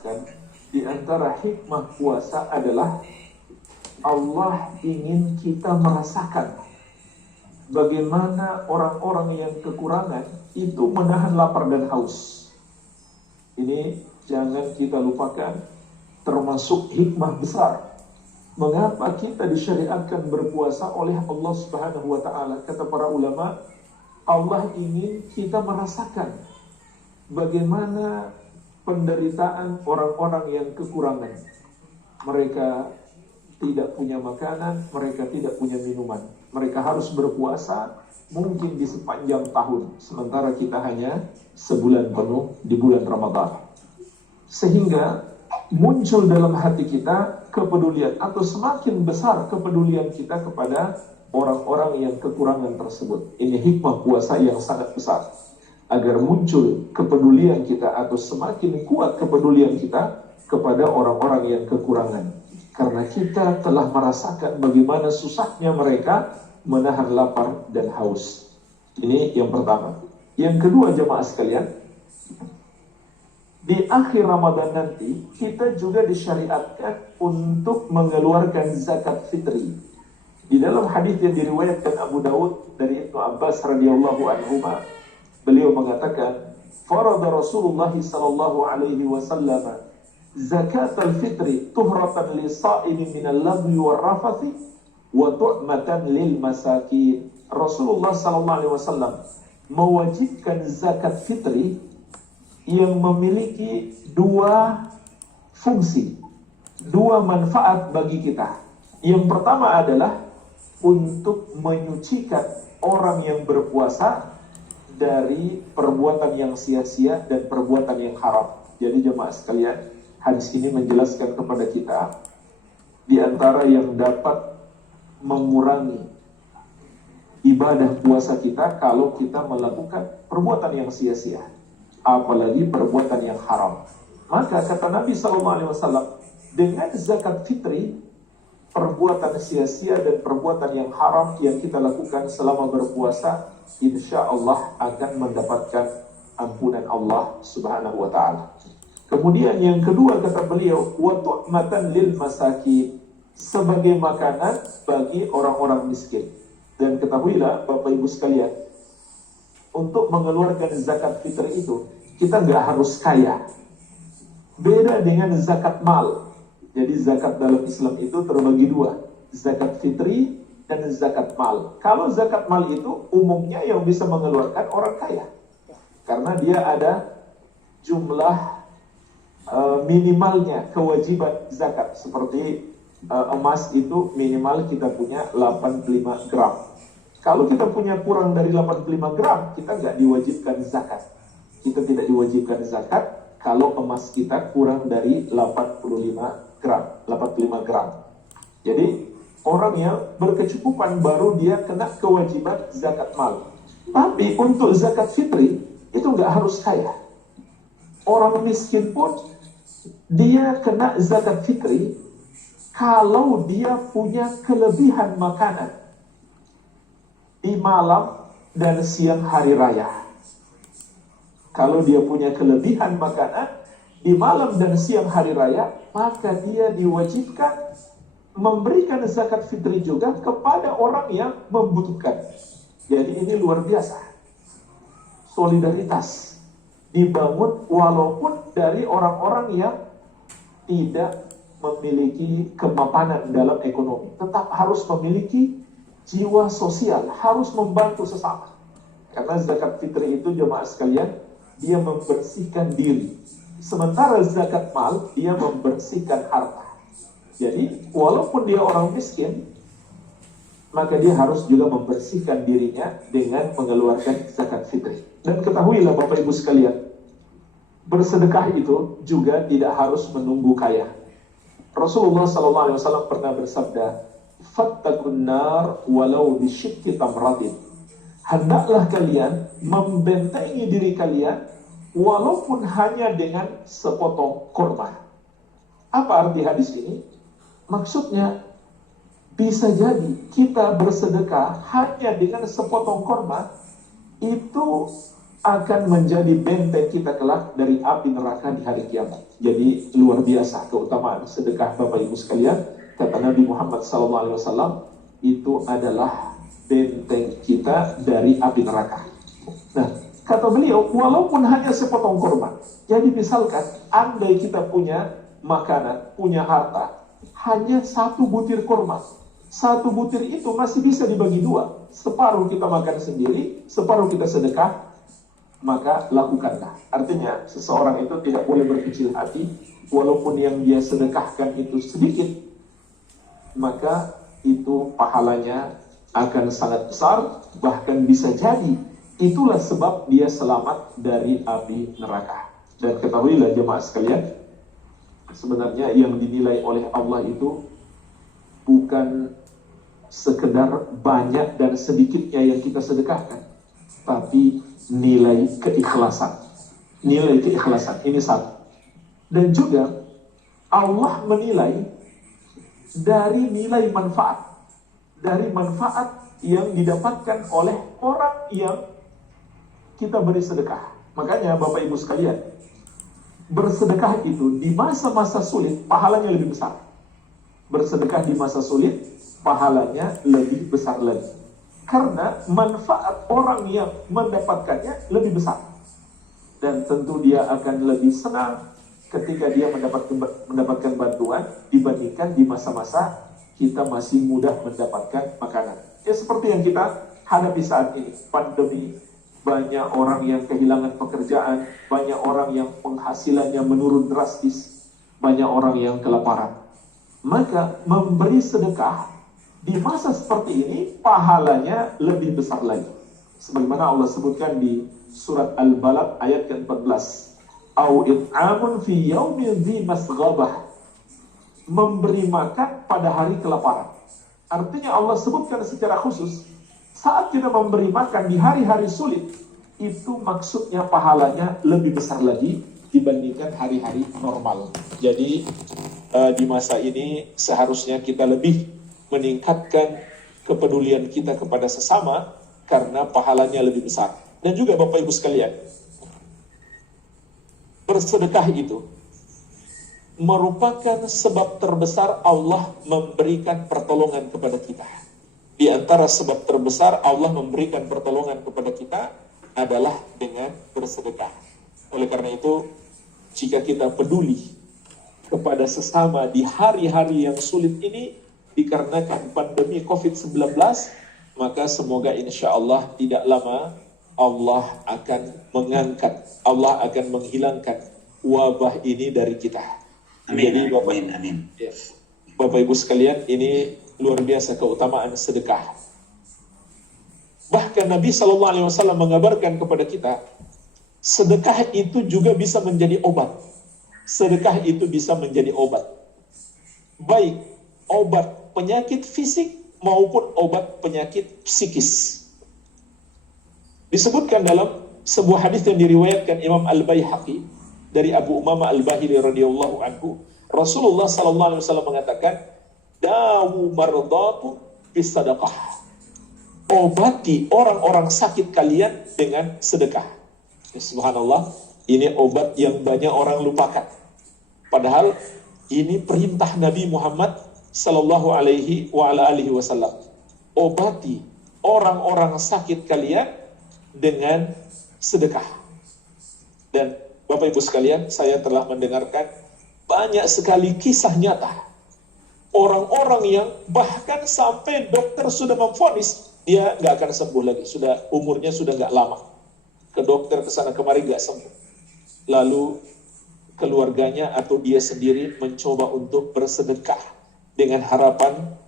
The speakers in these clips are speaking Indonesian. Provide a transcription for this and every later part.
Dan di antara hikmah puasa adalah Allah ingin kita merasakan bagaimana orang-orang yang kekurangan itu menahan lapar dan haus. Ini jangan kita lupakan, termasuk hikmah besar mengapa kita disyariatkan berpuasa oleh Allah Subhanahu wa taala. Kata para ulama, Allah ingin kita merasakan bagaimana penderitaan orang-orang yang kekurangan. Mereka tidak punya makanan, mereka tidak punya minuman. Mereka harus berpuasa mungkin di sepanjang tahun, sementara kita hanya sebulan penuh di bulan Ramadan. Sehingga muncul dalam hati kita kepedulian, atau semakin besar kepedulian kita kepada orang-orang yang kekurangan tersebut. Ini hikmah puasa yang sangat besar, agar muncul kepedulian kita, atau semakin kuat kepedulian kita kepada orang-orang yang kekurangan. Karena kita telah merasakan bagaimana susahnya mereka menahan lapar dan haus. Ini yang pertama. Yang kedua, jemaah sekalian, di akhir Ramadan nanti kita juga disyariatkan untuk mengeluarkan zakat fitri. Di dalam hadis yang diriwayatkan Abu Daud dari Ibnu Abbas radhiyallahu anhuma, beliau mengatakan, "Farada Rasulullah sallallahu alaihi wasallam zakat al-fitri tuhratan lis-sha'imi min al-lagwi war-rafathi wa tu'matan lil masakin." Rasulullah sallallahu alaihi wasallam mewajibkan zakat fitri yang memiliki dua fungsi, dua manfaat bagi kita. Yang pertama adalah untuk menyucikan orang yang berpuasa dari perbuatan yang sia-sia dan perbuatan yang haram. Jadi jemaah sekalian, hadis ini menjelaskan kepada kita di antara yang dapat mengurangi ibadah puasa kita kalau kita melakukan perbuatan yang sia-sia, apalagi perbuatan yang haram. Maka kata Nabi SAW, dengan zakat fitri, perbuatan sia-sia dan perbuatan yang haram yang kita lakukan selama berpuasa, insya Allah akan mendapatkan ampunan Allah Subhanahu wa ta'ala. Kemudian yang kedua kata beliau, wa tu'matan lil masakin, sebagai makanan bagi orang-orang miskin. Dan ketahuilah Bapak Ibu sekalian, untuk mengeluarkan zakat fitri itu, kita nggak harus kaya. Beda dengan zakat mal. Jadi zakat dalam Islam itu terbagi dua, zakat fitri dan zakat mal. Kalau zakat mal itu umumnya yang bisa mengeluarkan orang kaya, karena dia ada jumlah minimalnya kewajiban zakat. Seperti emas itu minimal kita punya 85 gram. Kalau kita punya kurang dari 85 gram, kita nggak diwajibkan zakat. Kita tidak diwajibkan zakat kalau emas kita kurang dari 85 gram. Jadi orang yang berkecukupan baru dia kena kewajiban zakat mal. Tapi untuk zakat fitri itu nggak harus kaya. Orang miskin pun dia kena zakat fitri kalau dia punya kelebihan makanan di malam dan siang hari raya. Kalau dia punya kelebihan makanan di malam dan siang hari raya, maka dia diwajibkan memberikan zakat fitri juga kepada orang yang membutuhkan. Jadi ini luar biasa. Solidaritas dibangun walaupun dari orang-orang yang tidak memiliki kemapanan dalam ekonomi. Tetap harus memiliki jiwa sosial, harus membantu sesama. Karena zakat fitri itu jemaah sekalian, dia membersihkan diri. Sementara zakat mal, dia membersihkan harta. Jadi, walaupun dia orang miskin, maka dia harus juga membersihkan dirinya dengan mengeluarkan zakat fitri. Dan ketahuilah Bapak Ibu sekalian, bersedekah itu juga tidak harus menunggu kaya. Rasulullah SAW pernah bersabda, "Fattakun nar walau bisyikki tamratin." Hendaklah kalian membentengi diri kalian walaupun hanya dengan sepotong kurma. Apa arti hadis ini? Maksudnya, bisa jadi kita bersedekah hanya dengan sepotong kurma, itu akan menjadi benteng kita kelak dari api neraka di hari kiamat. Jadi luar biasa keutamaan sedekah Bapak Ibu sekalian. Kata Nabi Muhammad SAW, itu adalah benteng kita dari api neraka. Nah, kata beliau, walaupun hanya sepotong kurma. Jadi misalkan, andai kita punya makanan, punya harta, hanya 1 butir kurma. 1 butir itu masih bisa dibagi 2. Separuh kita makan sendiri, separuh kita sedekah, maka lakukanlah. Artinya, seseorang itu tidak boleh berkecil hati, walaupun yang dia sedekahkan itu sedikit, maka itu pahalanya akan sangat besar, bahkan bisa jadi itulah sebab dia selamat dari api neraka. Dan ketahuilah jemaah sekalian, sebenarnya yang dinilai oleh Allah itu bukan sekedar banyak dan sedikitnya yang kita sedekahkan, tapi nilai keikhlasan. Nilai keikhlasan ini satu. Dan juga Allah menilai dari nilai manfaat, dari manfaat yang didapatkan oleh orang yang kita beri sedekah. Makanya Bapak Ibu sekalian, bersedekah itu di masa-masa sulit pahalanya lebih besar. Bersedekah di masa sulit pahalanya lebih besar lagi. Karena manfaat orang yang mendapatkannya lebih besar. Dan tentu dia akan lebih senang ketika dia mendapatkan bantuan dibandingkan di masa-masa kita masih mudah mendapatkan makanan. Ya seperti yang kita hadapi saat ini, pandemi. Banyak orang yang kehilangan pekerjaan, banyak orang yang penghasilannya menurun drastis, banyak orang yang kelaparan. Maka memberi sedekah di masa seperti ini pahalanya lebih besar lagi. Sebagaimana Allah sebutkan di surat Al-Balad ayat ke-14. Au it'amun fi yaumin dzi masghabah. Memberi makan pada hari kelaparan. Artinya Allah sebutkan secara khusus, saat kita memberi makan di hari-hari sulit, itu maksudnya pahalanya lebih besar lagi dibandingkan hari-hari normal. Jadi di masa ini seharusnya kita lebih meningkatkan kepedulian kita kepada sesama karena pahalanya lebih besar. Dan juga Bapak Ibu sekalian, bersedekah itu merupakan sebab terbesar Allah memberikan pertolongan kepada kita. Di antara sebab terbesar Allah memberikan pertolongan kepada kita adalah dengan bersedekah. Oleh karena itu, jika kita peduli kepada sesama di hari-hari yang sulit ini dikarenakan pandemi COVID-19, maka semoga insya Allah tidak lama Allah akan mengangkat, Allah akan menghilangkan wabah ini dari kita. Amin. Jadi Amin. Bapak Ibu sekalian, ini luar biasa keutamaan sedekah. Bahkan Nabi SAW mengabarkan kepada kita, sedekah itu juga bisa menjadi obat. Sedekah itu bisa menjadi obat. Baik obat penyakit fisik maupun obat penyakit psikis. Disebutkan dalam sebuah hadis yang diriwayatkan Imam Al-Baihaqi dari Abu Umamah Al-Bahili radhiyallahu anhu, Rasulullah sallallahu alaihi wasallam mengatakan, "Dawu mardatu bis sadaqah." Obati orang-orang sakit kalian dengan sedekah. Subhanallah, ini obat yang banyak orang lupakan. Padahal ini perintah Nabi Muhammad sallallahu alaihi wasallam. Obati orang-orang sakit kalian dengan sedekah. Dan Bapak Ibu sekalian, saya telah mendengarkan banyak sekali kisah nyata orang-orang yang bahkan sampai dokter sudah memvonis dia nggak akan sembuh lagi, umurnya sudah nggak lama, ke dokter kesana kemari nggak sembuh, lalu keluarganya atau dia sendiri mencoba untuk bersedekah dengan harapan,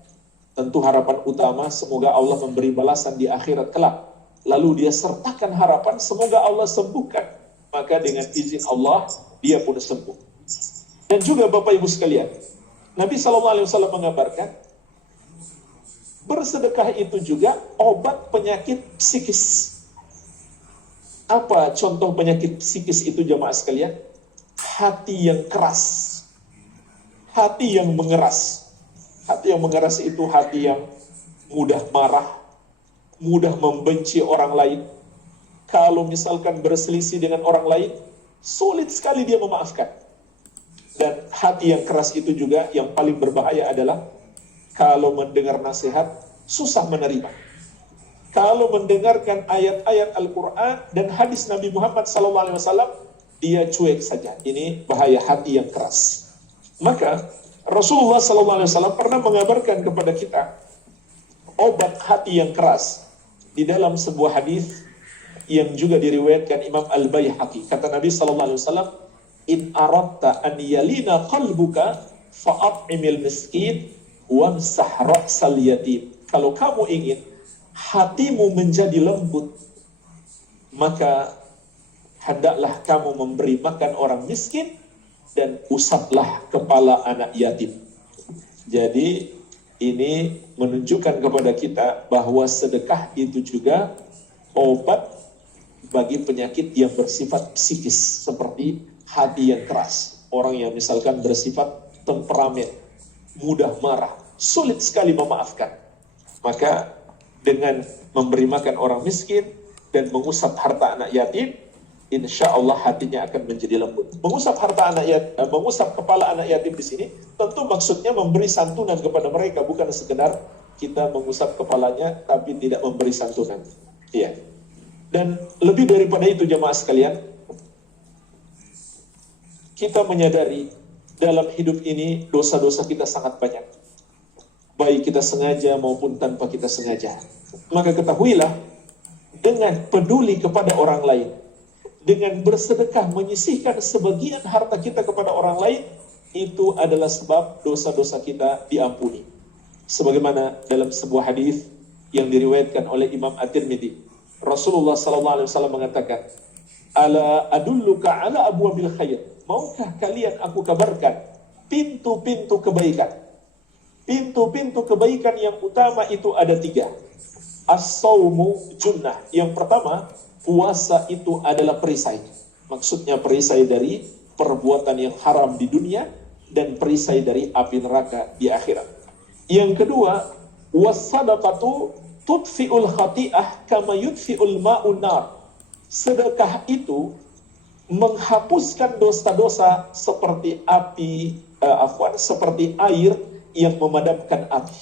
tentu harapan utama semoga Allah memberi balasan di akhirat kelak. Lalu dia sertakan harapan semoga Allah sembuhkan, maka dengan izin Allah dia pun sembuh. Dan juga Bapak Ibu sekalian, Nabi SAW mengabarkan bersedekah itu juga obat penyakit psikis. Apa contoh penyakit psikis itu jamaah sekalian? Hati yang keras, hati yang mengeras. Hati yang mengeras itu hati yang mudah marah, mudah membenci orang lain, kalau misalkan berselisih dengan orang lain, sulit sekali dia memaafkan. Dan hati yang keras itu juga yang paling berbahaya adalah kalau mendengar nasihat, susah menerima. Kalau mendengarkan ayat-ayat Al-Quran dan hadis Nabi Muhammad SAW, dia cuek saja. Ini bahaya hati yang keras. Maka Rasulullah SAW pernah mengabarkan kepada kita obat hati yang keras di dalam sebuah hadis yang juga diriwayatkan Imam Al-Baihaqi. Kata Nabi SAW, in aratta an yalina qalbuka fa'at'imil miskin wamsah ra'sal yatim. Kalau kamu ingin hatimu menjadi lembut, maka hendaklah kamu memberi makan orang miskin dan usaplah kepala anak yatim. Jadi ini menunjukkan kepada kita bahwa sedekah itu juga obat bagi penyakit yang bersifat psikis, seperti hati yang keras. Orang yang misalkan bersifat temperamen, mudah marah, sulit sekali memaafkan. Maka dengan memberi makan orang miskin dan mengusap harta anak yatim, insya Allah hatinya akan menjadi lembut. Mengusap harta anak yatim, mengusap kepala anak yatim di sini, tentu maksudnya memberi santunan kepada mereka, bukan sekedar kita mengusap kepalanya tapi tidak memberi santunan. Iya. Dan lebih daripada itu jemaah sekalian, kita menyadari dalam hidup ini dosa-dosa kita sangat banyak, baik kita sengaja maupun tanpa kita sengaja. Maka ketahuilah, dengan peduli kepada orang lain, dengan bersedekah menyisihkan sebagian harta kita kepada orang lain, itu adalah sebab dosa-dosa kita diampuni. Sebagaimana dalam sebuah hadis yang diriwayatkan oleh Imam At-Tirmidzi, Rasulullah SAW mengatakan, ala adulluka ala abwabil khair. Maukah kalian aku kabarkan pintu-pintu kebaikan? Pintu-pintu kebaikan yang utama itu ada 3. As-sawmu junnah. Yang pertama, puasa itu adalah perisai. Maksudnya perisai dari perbuatan yang haram di dunia dan perisai dari api neraka di akhirat. Yang kedua, was-sadaqatu tudfi'ul khati'ah kama yudfi'ul ma'un nar. Sedekah itu menghapuskan dosa-dosa seperti seperti air yang memadamkan api.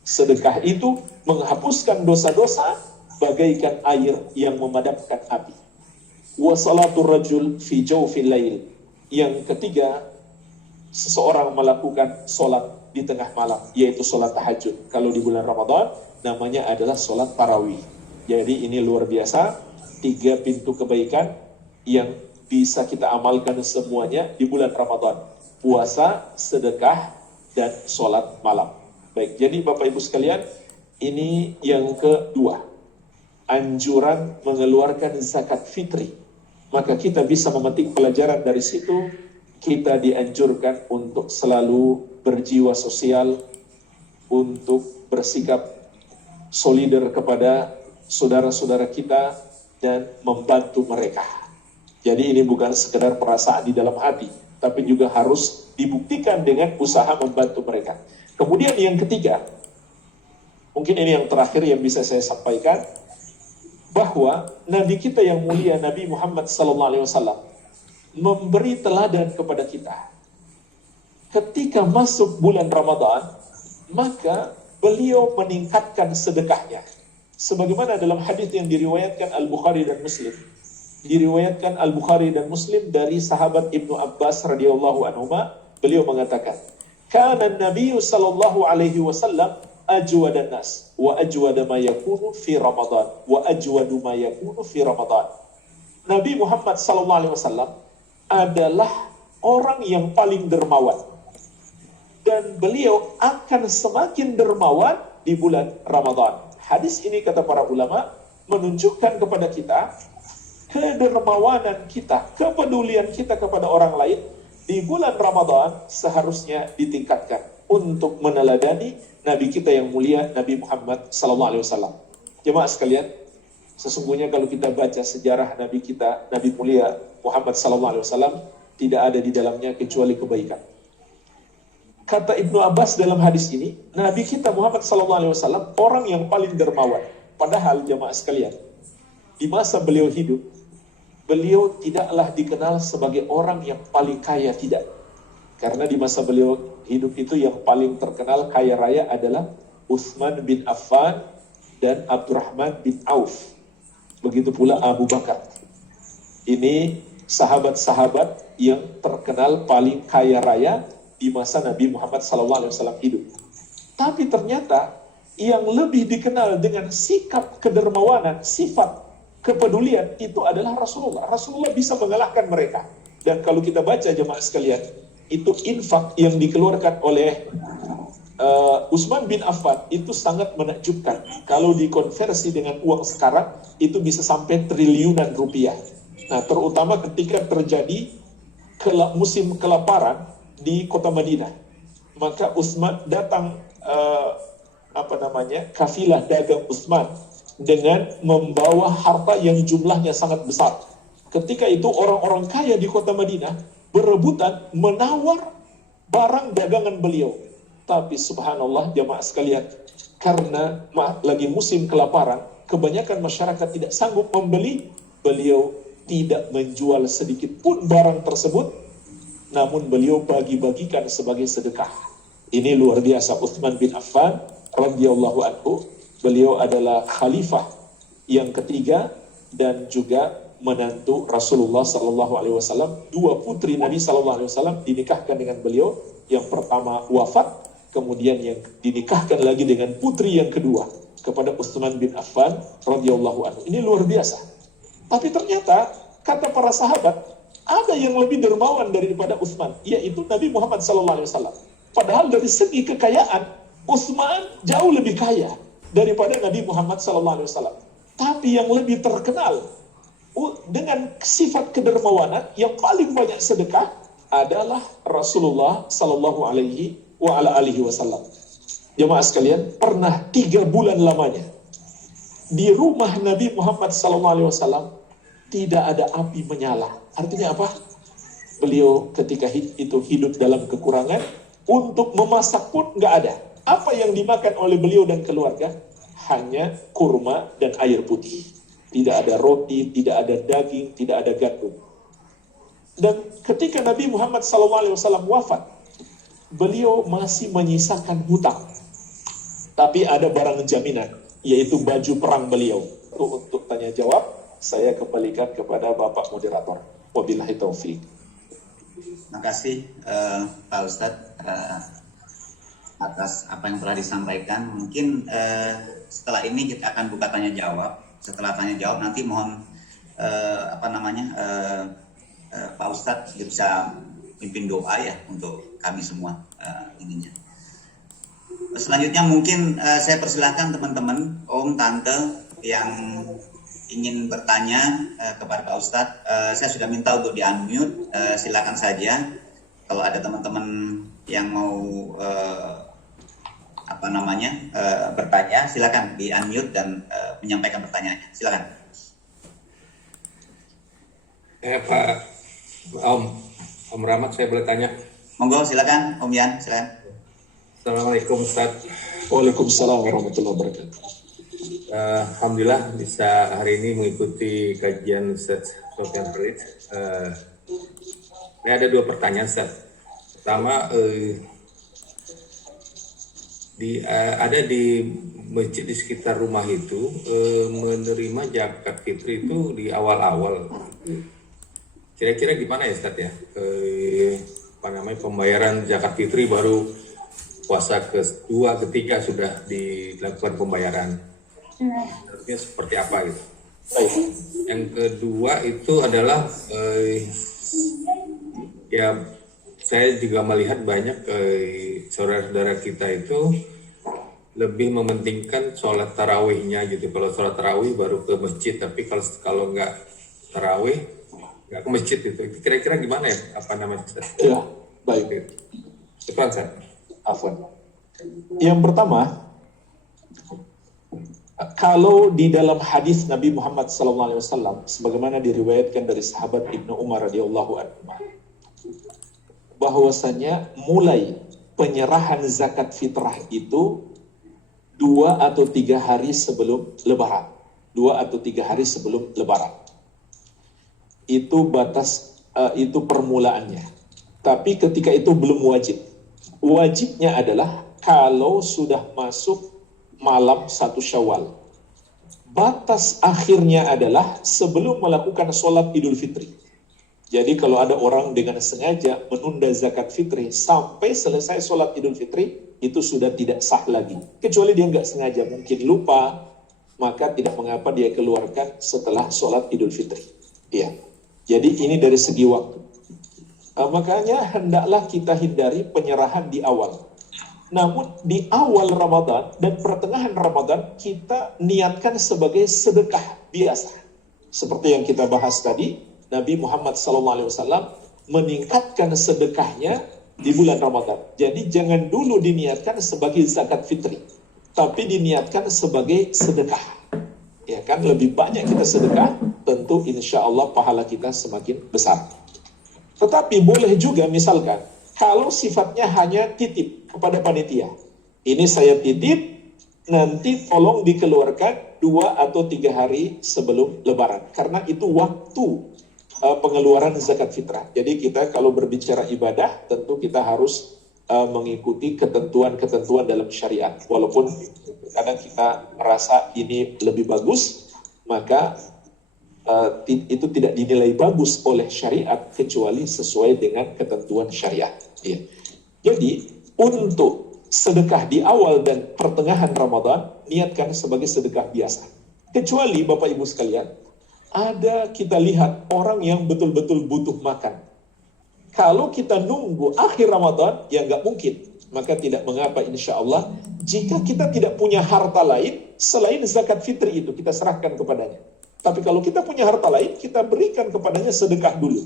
Sedekah itu menghapuskan dosa-dosa bagaikan air yang memadamkan api. Wa salatul rajul fi jawfil lail. Yang ketiga, seseorang melakukan solat di tengah malam, yaitu solat tahajud. Kalau di bulan Ramadan namanya adalah solat tarawih. Jadi ini luar biasa, 3 pintu kebaikan yang bisa kita amalkan semuanya di bulan Ramadan. Puasa, sedekah, dan solat malam. Baik, jadi Bapak Ibu sekalian, ini yang kedua, anjuran mengeluarkan zakat fitri. Maka kita bisa memetik pelajaran dari situ. Kita dianjurkan untuk selalu berjiwa sosial, untuk bersikap solider kepada saudara-saudara kita dan membantu mereka. Jadi ini bukan sekedar perasaan di dalam hati, tapi juga harus dibuktikan dengan usaha membantu mereka. Kemudian yang ketiga, mungkin ini yang terakhir yang bisa saya sampaikan, bahwa Nabi kita yang mulia, Nabi Muhammad SAW, memberi teladan kepada kita. Ketika masuk bulan Ramadan, maka beliau meningkatkan sedekahnya. Sebagaimana dalam hadis yang diriwayatkan Al-Bukhari dan Muslim. Diriwayatkan Al-Bukhari dan Muslim dari sahabat Ibnu Abbas radhiyallahu anhuma, beliau mengatakan, kana Nabi sallallahu alaihi wasallam ajwadan nas wa ajwada ma yakunu fi Ramadan wa ajwadu ma yakunu fi Ramadan. Nabi Muhammad sallallahu alaihi wasallam adalah orang yang paling dermawan, dan beliau akan semakin dermawan di bulan Ramadan. Hadis ini, kata para ulama, menunjukkan kepada kita kedermawanan kita, kepedulian kita kepada orang lain di bulan Ramadan seharusnya ditingkatkan untuk meneladani Nabi kita yang mulia, Nabi Muhammad SAW. Jemaah sekalian, sesungguhnya kalau kita baca sejarah Nabi kita, Nabi mulia Muhammad SAW, tidak ada di dalamnya kecuali kebaikan. Kata Ibnu Abbas dalam hadis ini, Nabi kita Muhammad SAW orang yang paling dermawan. Padahal jemaah sekalian, di masa beliau hidup, beliau tidaklah dikenal sebagai orang yang paling kaya, tidak. Karena di masa beliau hidup itu yang paling terkenal kaya raya adalah Utsman bin Affan dan Abdurrahman bin Auf. Begitu pula Abu Bakar. Ini sahabat-sahabat yang terkenal paling kaya raya di masa Nabi Muhammad SAW hidup. Tapi ternyata yang lebih dikenal dengan sikap kedermawanan, sifat kepedulian itu adalah Rasulullah. Rasulullah bisa mengalahkan mereka. Dan kalau kita baca jemaah sekalian, itu infak yang dikeluarkan oleh Utsman bin Affan itu sangat menakjubkan. Kalau dikonversi dengan uang sekarang, itu bisa sampai triliunan rupiah. Nah, terutama ketika terjadi musim kelaparan di kota Madinah, maka Utsman datang kafilah dagang Utsman dengan membawa harta yang jumlahnya sangat besar. Ketika itu orang-orang kaya di kota Madinah berebutan menawar barang dagangan beliau. Tapi subhanallah jamaah sekalian, karena lagi musim kelaparan, kebanyakan masyarakat tidak sanggup membeli, beliau tidak menjual sedikit pun barang tersebut, namun beliau bagi-bagikan sebagai sedekah. Ini luar biasa. Utsman bin Affan radhiyallahu anhu, beliau adalah khalifah yang ketiga dan juga menantu Rasulullah sallallahu alaihi wasallam. Dua putri Nabi sallallahu alaihi wasallam dinikahkan dengan beliau. Yang pertama wafat, kemudian yang dinikahkan lagi dengan putri yang kedua kepada Utsman bin Affan radhiyallahu anhu. Ini luar biasa. Tapi ternyata kata para sahabat, ada yang lebih dermawan daripada Utsman, yaitu Nabi Muhammad SAW. Padahal dari segi kekayaan, Utsman jauh lebih kaya daripada Nabi Muhammad SAW. Tapi yang lebih terkenal dengan sifat kedermawanan yang paling banyak sedekah adalah Rasulullah SAW. Jemaah sekalian, pernah 3 bulan lamanya di rumah Nabi Muhammad SAW tidak ada api menyala. Artinya apa? Beliau ketika itu hidup dalam kekurangan, untuk memasak pun nggak ada. Apa yang dimakan oleh beliau dan keluarga? Hanya kurma dan air putih. Tidak ada roti, tidak ada daging, tidak ada gandum. Dan ketika Nabi Muhammad SAW wafat, beliau masih menyisakan hutang. Tapi ada barang jaminan, yaitu baju perang beliau. Untuk tanya jawab, saya kembalikan kepada Bapak Moderator. Wabillahi taufik. Terima kasih Pak Ustadz atas apa yang telah disampaikan. Mungkin setelah ini kita akan buka tanya jawab. Setelah tanya jawab nanti mohon Pak Ustadz bisa pimpin doa ya untuk kami semua ininya. Selanjutnya mungkin saya persilahkan teman-teman, om, tante yang ingin bertanya kepada Pak Ustadz. Saya sudah minta untuk di-unmute, silakan saja. Kalau ada teman-teman yang mau bertanya, silakan di-unmute dan menyampaikan pertanyaannya. Silakan. Pak Om Rahmat, saya boleh tanya? Monggo, silakan Om Yan, silakan. Assalamualaikum Ustaz. Waalaikumsalam warahmatullahi wabarakatuh. Alhamdulillah bisa hari ini mengikuti kajian Ustaz Sofyan Farid. Ini ada 2 pertanyaan Ustaz. Pertama, ada di masjid di sekitar rumah itu menerima zakat fitri itu di awal-awal. Kira-kira gimana ya Ustaz ya? Pembayaran zakat fitri baru puasa kedua, ketiga sudah dilakukan pembayaran. Artinya seperti apa gitu. Yang kedua itu adalah saya juga melihat banyak saudara-saudara kita itu lebih mementingkan sholat tarawihnya gitu. Kalau sholat tarawih baru ke masjid, tapi kalau nggak tarawih nggak ke masjid itu. Kira-kira gimana ya? Apa namanya? Ya, baik. Cepat Ustaz. Afwan. Yang pertama, kalau di dalam hadis Nabi Muhammad SAW, sebagaimana diriwayatkan dari sahabat Ibnu Umar radhiyallahu anhu, bahwasanya mulai penyerahan zakat fitrah itu 2 atau 3 hari sebelum Lebaran. 2 atau 3 hari sebelum Lebaran. Itu batas, itu permulaannya. Tapi ketika itu belum wajib. Wajibnya adalah kalau sudah masuk malam 1 Syawal. Batas akhirnya adalah sebelum melakukan sholat Idul Fitri. Jadi kalau ada orang dengan sengaja menunda zakat fitri sampai selesai sholat Idul Fitri, itu sudah tidak sah lagi. Kecuali dia nggak sengaja, mungkin lupa, maka tidak mengapa dia keluarkan setelah sholat Idul Fitri. Ya. Jadi ini dari segi waktu. Makanya hendaklah kita hindari penyerahan di awal. Namun di awal Ramadan dan pertengahan Ramadan kita niatkan sebagai sedekah biasa. Seperti yang kita bahas tadi, Nabi Muhammad SAW meningkatkan sedekahnya di bulan Ramadan. Jadi jangan dulu diniatkan sebagai zakat fitri, tapi diniatkan sebagai sedekah. Ya kan, lebih banyak kita sedekah, tentu insya Allah pahala kita semakin besar. Tetapi boleh juga misalkan, kalau sifatnya hanya titip kepada panitia. Ini saya titip, nanti tolong dikeluarkan 2 atau 3 hari sebelum Lebaran. Karena itu waktu pengeluaran zakat fitrah. Jadi kita kalau berbicara ibadah, tentu kita harus mengikuti ketentuan-ketentuan dalam syariat. Walaupun kadang kita merasa ini lebih bagus, maka itu tidak dinilai bagus oleh syariat kecuali sesuai dengan ketentuan syariat. Ya. Jadi untuk sedekah di awal dan pertengahan Ramadan, niatkan sebagai sedekah biasa. Kecuali Bapak Ibu sekalian, ada kita lihat orang yang betul-betul butuh makan. Kalau kita nunggu akhir Ramadan, ya nggak mungkin. Maka tidak mengapa insya Allah, jika kita tidak punya harta lain, selain zakat fitri itu, kita serahkan kepadanya. Tapi kalau kita punya harta lain, kita berikan kepadanya sedekah dulu.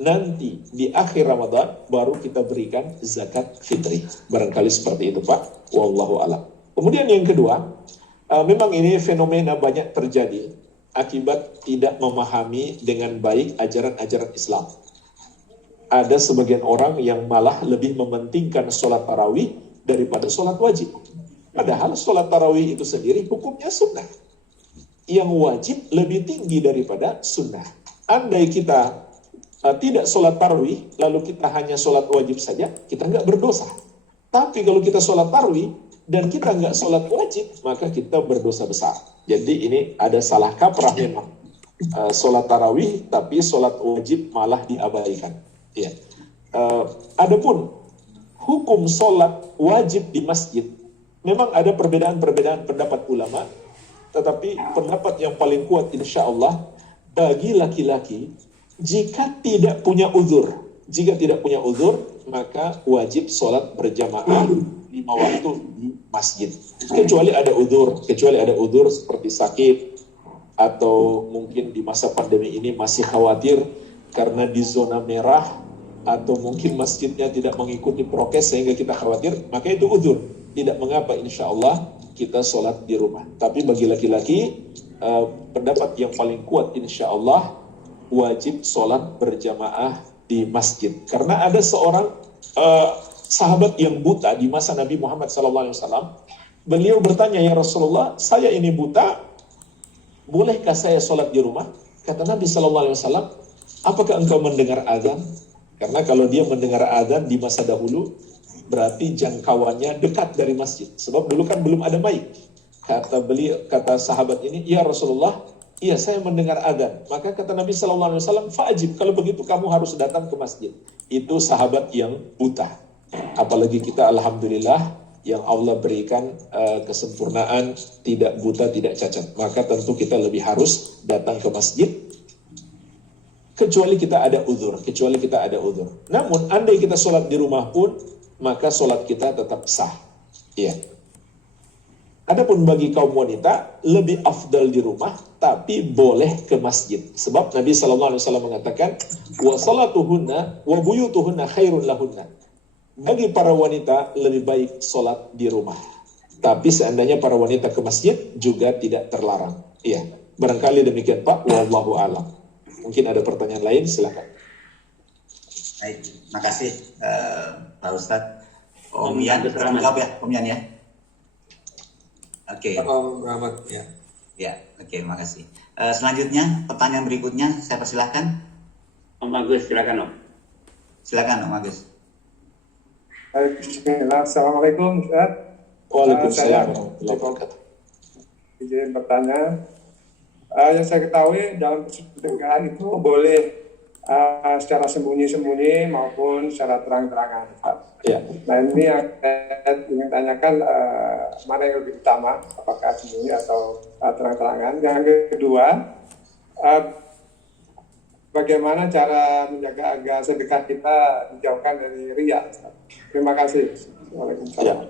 Nanti di akhir Ramadan, baru kita berikan zakat fitri. Barangkali seperti itu Pak. Wallahu a'lam. Kemudian yang kedua, memang ini fenomena banyak terjadi akibat tidak memahami dengan baik ajaran-ajaran Islam. Ada sebagian orang yang malah lebih mementingkan sholat tarawih daripada sholat wajib. Padahal sholat tarawih itu sendiri hukumnya sunnah. Yang wajib lebih tinggi daripada sunnah. Andai kita tidak sholat tarawih, lalu kita hanya sholat wajib saja, kita nggak berdosa. Tapi kalau kita sholat tarawih dan kita nggak sholat wajib, maka kita berdosa besar. Jadi ini ada salah kaprah memang. Sholat tarawih tapi sholat wajib malah diabaikan. Ya. Adapun hukum sholat wajib di masjid, memang ada perbedaan-perbedaan pendapat ulama, tetapi pendapat yang paling kuat insya Allah, bagi laki-laki, jika tidak punya uzur, maka wajib sholat berjamaah 5 waktu di masjid. Kecuali ada uzur seperti sakit, atau mungkin di masa pandemi ini masih khawatir karena di zona merah, atau mungkin masjidnya tidak mengikuti prokes sehingga kita khawatir, maka itu uzur. Tidak mengapa insya Allah kita sholat di rumah. Tapi bagi laki-laki, pendapat yang paling kuat insya Allah wajib sholat berjamaah di masjid. Karena ada seorang sahabat yang buta di masa Nabi Muhammad SAW. Beliau bertanya, ya Rasulullah, saya ini buta, bolehkah saya sholat di rumah? Kata Nabi SAW, apakah engkau mendengar azan? Karena kalau dia mendengar azan di masa dahulu, berarti jangkauannya dekat dari masjid. Sebab dulu kan belum ada mic. Kata sahabat ini, ya Rasulullah, iya saya mendengar azan. Maka kata Nabi SAW, fa'ajib, kalau begitu kamu harus datang ke masjid. Itu sahabat yang buta. Apalagi kita alhamdulillah yang Allah berikan kesempurnaan, tidak buta, tidak cacat. Maka tentu kita lebih harus datang ke masjid, kecuali kita ada uzur. Namun andai kita sholat di rumah pun, maka sholat kita tetap sah. Iya. Adapun bagi kaum wanita, lebih afdal di rumah, tapi boleh ke masjid. Sebab Nabi SAW mengatakan, wa salatuhunna wa buyutuhunna khairun lahunna. Bagi para wanita lebih baik sholat di rumah. Tapi seandainya para wanita ke masjid juga tidak terlarang. Iya, barangkali demikian Pak. Wallahu a'lam. Mungkin ada pertanyaan lain, silakan. Baik, makasih Pak Ustadz. Om Yan, jawab ya, Om Yan ya. Oke. Om Rahmat ya. Ya, oke, makasih. Selanjutnya, pertanyaan berikutnya, saya persilahkan. Om Agus, silakan Om. Silakan Om Agus. Assalamualaikum Ustaz. Waalaikumsalam warahmatullahi wabarakatuh. Izin bertanya, yang saya ketahui dalam pencegahan itu boleh secara sembunyi-sembunyi maupun secara terang-terangan. Ya. Nah ini yang saya ingin tanyakan, mana yang lebih utama, apakah sembunyi atau terang-terangan. Yang kedua, bagaimana cara menjaga agar sedekah kita dijauhkan dari riya. Terima kasih. Waalaikumsalam.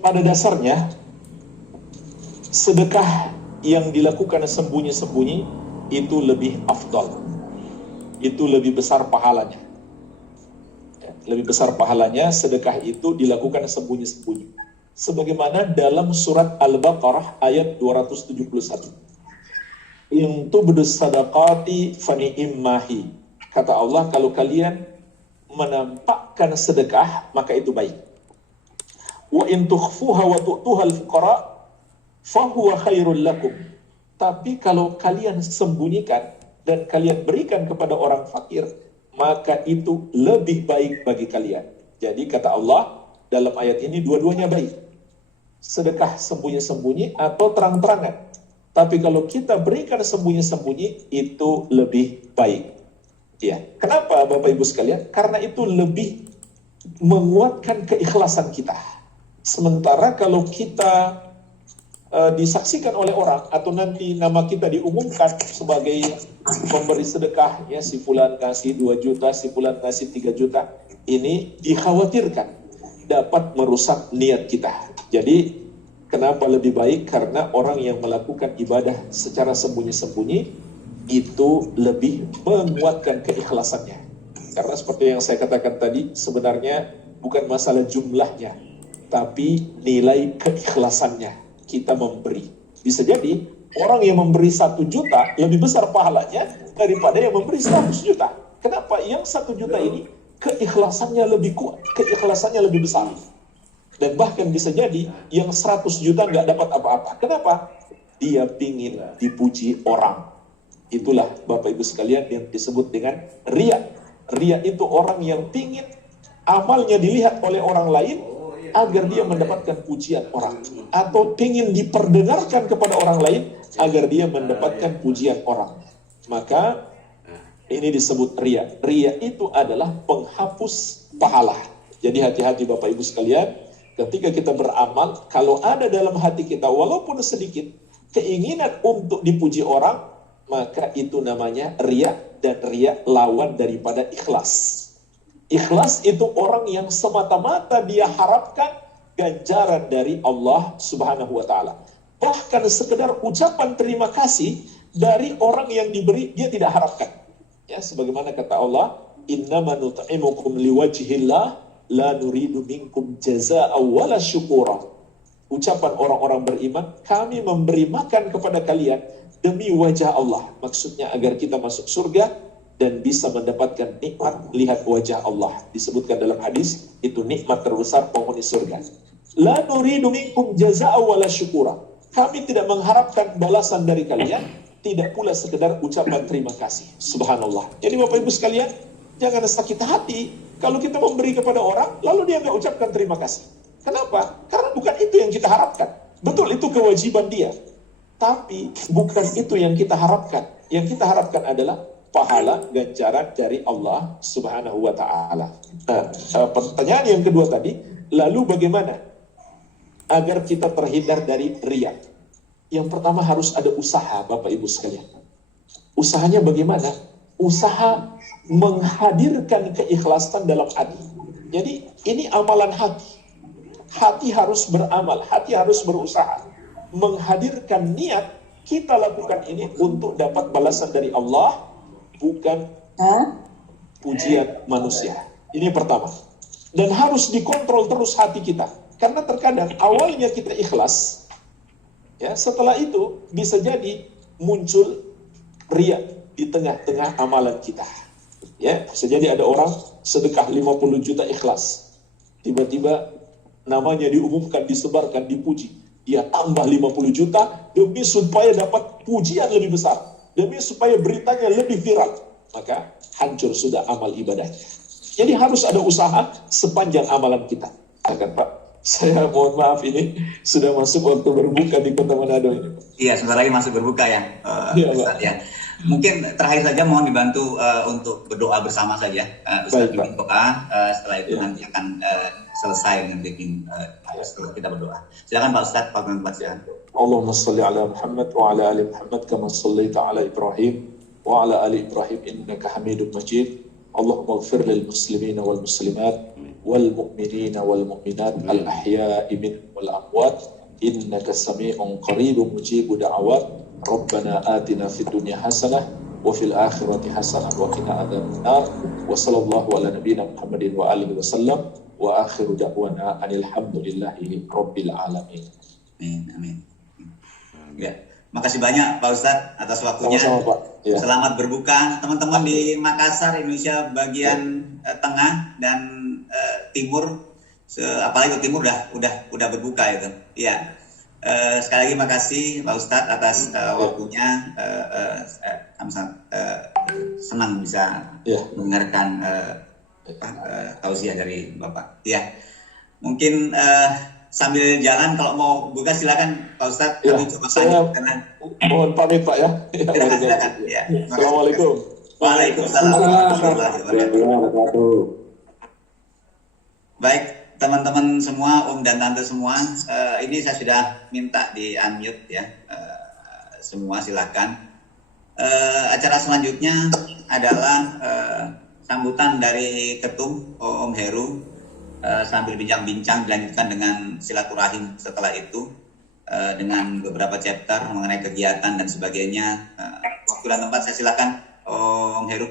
Pada dasarnya sedekah yang dilakukan sembunyi-sembunyi itu lebih afdal, itu lebih besar pahalanya. Lebih besar pahalanya sedekah itu dilakukan sembunyi-sembunyi. Sebagaimana dalam surat Al-Baqarah ayat 271. In tubdu sadaqati fani'immahi. Kata Allah, kalau kalian menampakkan sedekah maka itu baik. Wa in tukhfuha wa tu'tuha al-fuqara fahuwa khairul lakum. Tapi kalau kalian sembunyikan dan kalian berikan kepada orang fakir, maka itu lebih baik bagi kalian. Jadi kata Allah dalam ayat ini dua-duanya baik. Sedekah sembunyi-sembunyi atau terang-terangan. Tapi kalau kita berikan sembunyi-sembunyi itu lebih baik. Ya. Kenapa Bapak Ibu sekalian? Karena itu lebih menguatkan keikhlasan kita. Sementara kalau kita disaksikan oleh orang atau nanti nama kita diumumkan sebagai pemberi sedekah, ya si fulan kasih 2 juta, si fulan kasih 3 juta, ini dikhawatirkan dapat merusak niat kita. Jadi kenapa lebih baik? Karena orang yang melakukan ibadah secara sembunyi-sembunyi itu lebih menguatkan keikhlasannya. Karena seperti yang saya katakan tadi, sebenarnya bukan masalah jumlahnya, tapi nilai keikhlasannya. Kita memberi. Bisa jadi orang yang memberi 1 juta lebih besar pahalanya daripada yang memberi 100 juta. Kenapa? Yang 1 juta ini keikhlasannya lebih kuat, keikhlasannya lebih besar. Dan bahkan bisa jadi yang 100 juta nggak dapat apa-apa. Kenapa? Dia pingin dipuji orang. Itulah Bapak Ibu sekalian yang disebut dengan riya. Riya itu orang yang pingin amalnya dilihat oleh orang lain agar dia mendapatkan pujian orang, atau ingin diperdengarkan kepada orang lain agar dia mendapatkan pujian orang. Maka ini disebut riya. Riya itu adalah penghapus pahala. Jadi hati-hati Bapak Ibu sekalian, ketika kita beramal, kalau ada dalam hati kita walaupun sedikit keinginan untuk dipuji orang, maka itu namanya riya, dan riya lawan daripada ikhlas. Ikhlas itu orang yang semata-mata dia harapkan ganjaran dari Allah Subhanahu wa Ta'ala. Bahkan sekedar ucapan terima kasih dari orang yang diberi, dia tidak harapkan. Ya, sebagaimana kata Allah, "Innama nut'imukum liwajhillah la nuridu minkum jazaa'an wala syukura." Ucapan orang-orang beriman, kami memberi makan kepada kalian demi wajah Allah. Maksudnya agar kita masuk surga dan bisa mendapatkan nikmat lihat wajah Allah. Disebutkan dalam hadis, itu nikmat terbesar penghuni surga. La nuridu minkum jazaa'a wala syukura. Kami tidak mengharapkan balasan dari kalian, tidak pula sekedar ucapan terima kasih. Subhanallah. Jadi Bapak Ibu sekalian, jangan sakit hati kalau kita memberi kepada orang, lalu dia nggak ucapkan terima kasih. Kenapa? Karena bukan itu yang kita harapkan. Betul, itu kewajiban dia. Tapi bukan itu yang kita harapkan. Yang kita harapkan adalah pahala ganjaran dari Allah Subhanahu wa Ta'ala. Nah, pertanyaan yang kedua tadi, lalu bagaimana agar kita terhindar dari riya? Yang pertama harus ada usaha, Bapak Ibu sekalian. Usahanya bagaimana? Usaha menghadirkan keikhlasan dalam hati. Jadi ini amalan hati. Hati harus beramal, hati harus berusaha menghadirkan niat kita lakukan ini untuk dapat balasan dari Allah, bukan pujian manusia. Ini pertama. Dan harus dikontrol terus hati kita. Karena terkadang awalnya kita ikhlas, ya, setelah itu bisa jadi muncul riya di tengah-tengah amalan kita. Ya, bisa jadi ada orang sedekah 50 juta ikhlas. Tiba-tiba namanya diumumkan, disebarkan, dipuji. dia tambah 50 juta demi supaya dapat pujian lebih besar, demi supaya beritanya lebih viral, maka hancur sudah amal ibadahnya. Jadi harus ada usaha sepanjang amalan kita. Akan Pak, saya mohon maaf ini sudah masuk waktu berbuka di Kota Manado ini. Iya, sebentar lagi masuk berbuka ya, Iya, Ustaz ya. Mungkin terakhir saja mohon dibantu untuk berdoa bersama saja. Ustaz Baik, Pak. bimbing doa, setelah itu Ya. nanti akan selesai dengan bimbing setelah kita berdoa. Silakan Pak Ustaz, Pak Tempat silakan. Allahumma salli ala Muhammad wa ala ali Muhammad kama sallaita ala Ibrahim wa ala ali Ibrahim innaka Hamidum Majid. Allahumma ighfir lil muslimina wal muslimat wal mu'minina wal mu'minat al ahya'i minhum wal amwat innaka sami'un qaribun mujibu da'awat. Rabbana atina fid dunya hasanah wa fil akhirati hasanah wa qina adzabannar. Wa sallallahu ala nabiyyina Muhammadin wa alihi wasallam wa akhiru da'wana anil hamdulillahi rabbil alamin. Amin, amin. Ya, makasih banyak Pak Ustadz atas waktunya. Sama-sama, Pak. Ya. Selamat berbuka teman-teman di Makassar, Indonesia bagian tengah dan timur. Apalagi ke timur udah berbuka itu. Ya. Sekali lagi makasih Pak Ustadz atas waktunya. Kami sangat senang bisa mendengarkan tausiah dari Bapak. Ya. Mungkin sambil jalan kalau mau buka silakan Pak Ustadz, kami coba saya karena mohon pamit Pak ya. silakan. Ya. Assalamualaikum. Waalaikumsalam warahmatullahi wabarakatuh. Baik teman-teman semua, Om dan Tante semua, ini saya sudah minta di unmute ya, semua silakan. Acara selanjutnya adalah sambutan dari Ketum Om Heru. Sambil bincang-bincang dilanjutkan dengan silaturahim setelah itu dengan beberapa chapter mengenai kegiatan dan sebagainya. Waktu dan tempat saya silakan Om Heru.